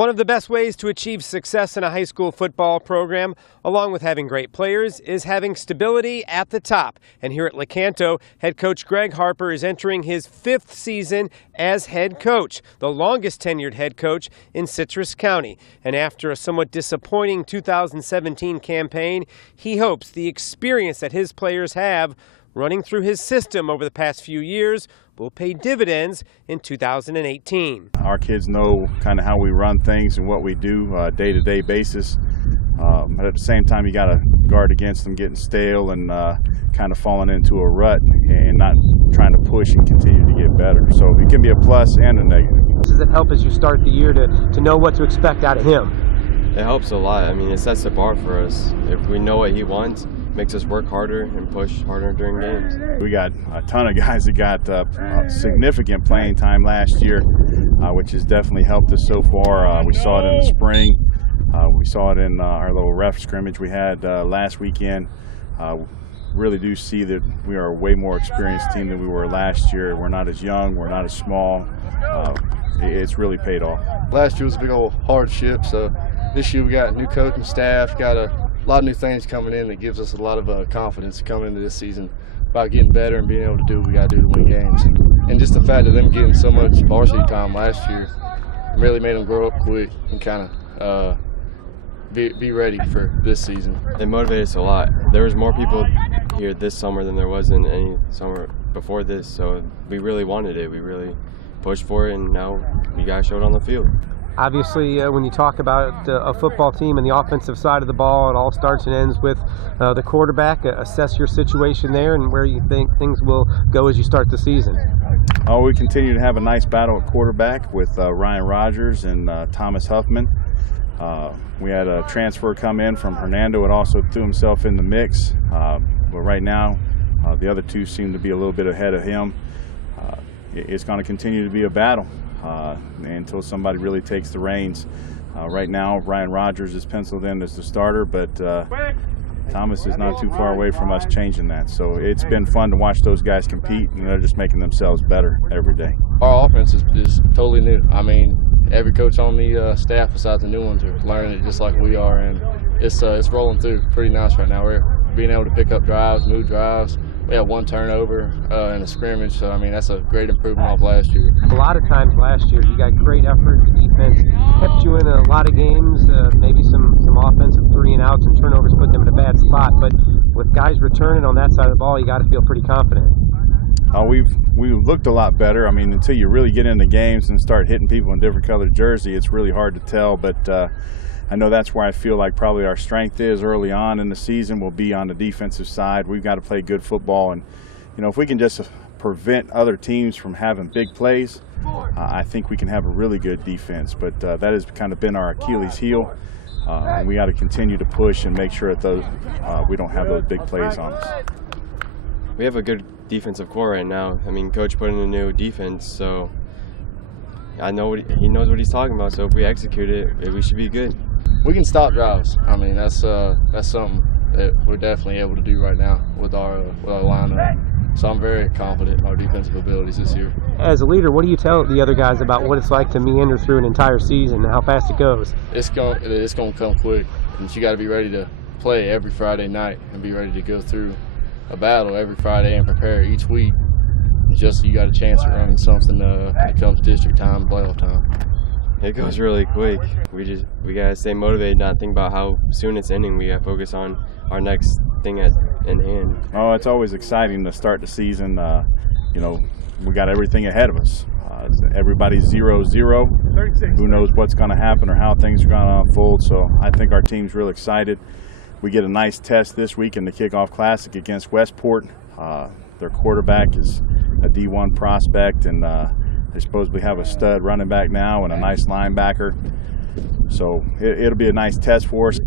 One of the best ways to achieve success in a high school football program, along with having great players, is having stability at the top. And here at Lecanto, head coach Greg Harper is entering his 5th season as head coach, the longest tenured head coach in Citrus County. And after a somewhat disappointing 2017 campaign, he hopes the experience that his players have running through his system over the past few years will pay dividends in 2018. Our kids know kind of how we run things and what we do day-to-day basis. But at the same time, you got to guard against them getting stale and kind of falling into a rut and not trying to push and continue to get better. So it can be a plus and a negative. Does it help as you start the year to know what to expect out of him? It helps a lot. I mean, it sets the bar for us. If we know what he wants, makes us work harder and push harder during games. We got a ton of guys that got significant playing time last year, which has definitely helped us so far. We saw it in the spring. We saw it in our little ref scrimmage we had last weekend. Really do see that we are a way more experienced team than we were last year. We're not as young, we're not as small. It's really paid off. Last year was a big old hardship, so this year we got new coaching staff, got a lot of new things coming in that gives us a lot of confidence coming into this season about getting better and being able to do what we got to do to win games. And just the fact of them getting so much varsity time last year really made them grow up quick and kind of be ready for this season. It motivated us a lot. There was more people here this summer than there was in any summer before this, so we really wanted it. We really pushed for it, and now you guys showed on the field. Obviously, when you talk about a football team and the offensive side of the ball, it all starts and ends with the quarterback. Assess your situation there and where you think things will go as you start the season. We continue to have a nice battle at quarterback with Ryan Rogers and Thomas Huffman. We had a transfer come in from Hernando. It also threw himself in the mix. But right now, the other two seem to be a little bit ahead of him. It's going to continue to be a battle until somebody really takes the reins. Right now, Ryan Rogers is penciled in as the starter, but Thomas is not too far away from us changing that. So it's been fun to watch those guys compete, and they're just making themselves better every day. Our offense is totally new. I mean, every coach on the staff besides the new ones are learning it just like we are, and it's rolling through pretty nice right now. We're being able to pick up drives, move drives. We had one turnover in a scrimmage, so I mean that's a great improvement off last year. A lot of times last year you got great effort. The defense kept you in a lot of games, maybe some offensive 3 and outs and turnovers put them in a bad spot. But with guys returning on that side of the ball, you got to feel pretty confident. We've looked a lot better. I mean, until you really get into games and start hitting people in different colored jersey, it's really hard to tell. But I know that's where I feel like probably our strength is early on in the season will be on the defensive side. We've got to play good football, and you know, if we can just prevent other teams from having big plays, I think we can have a really good defense. But that has kind of been our Achilles heel, and we got to continue to push and make sure that we don't have those big plays on us. We have a good defensive core right now. I mean, coach put in a new defense, so I know he knows what he's talking about. So if we execute it, we should be good. We can stop drives. I mean, that's something that we're definitely able to do right now with our lineup. So I'm very confident in our defensive abilities this year. As a leader, what do you tell the other guys about what it's like to meander through an entire season and how fast it goes? It's going to come quick, and you got to be ready to play every Friday night and be ready to go through a battle every Friday and prepare each week. Just so you got a chance at running something when it comes district time, playoff time. It goes really quick. We gotta stay motivated, not think about how soon it's ending. We gotta focus on our next thing in hand. Oh, it's always exciting to start the season. You know, we got everything ahead of us. Everybody's 0-0. Who knows what's going to happen or how things are going to unfold? So I think our team's real excited. We get a nice test this week in the Kickoff Classic against Westport. Their quarterback is a D1 prospect, and they supposedly have a stud running back now and a nice linebacker. So it'll be a nice test for us.